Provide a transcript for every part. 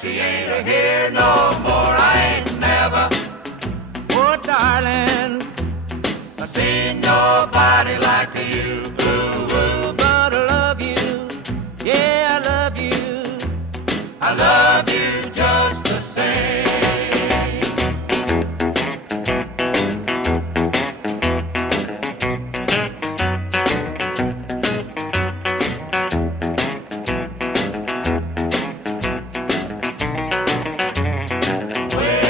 she ain't here no more. I ain't never, oh darling, I seen nobody like you. Ooh, ooh, but I love you, yeah, I love you. I love you just the same.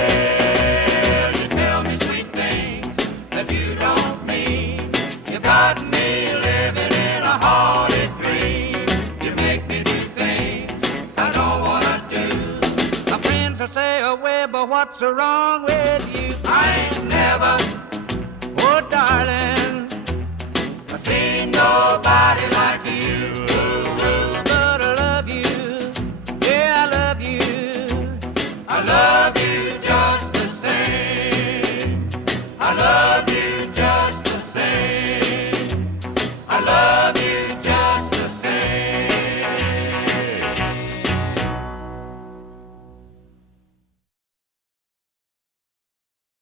Well, you tell me sweet things that you don't mean. You got me living in a haunted dream. You make me do things I don't wanna do. My friends will say, oh, Webb, but what's wrong with you? I ain't never, oh, darling, I seen nobody like you. Ooh, ooh, but I love you, yeah, I love you. I love you just the same. I love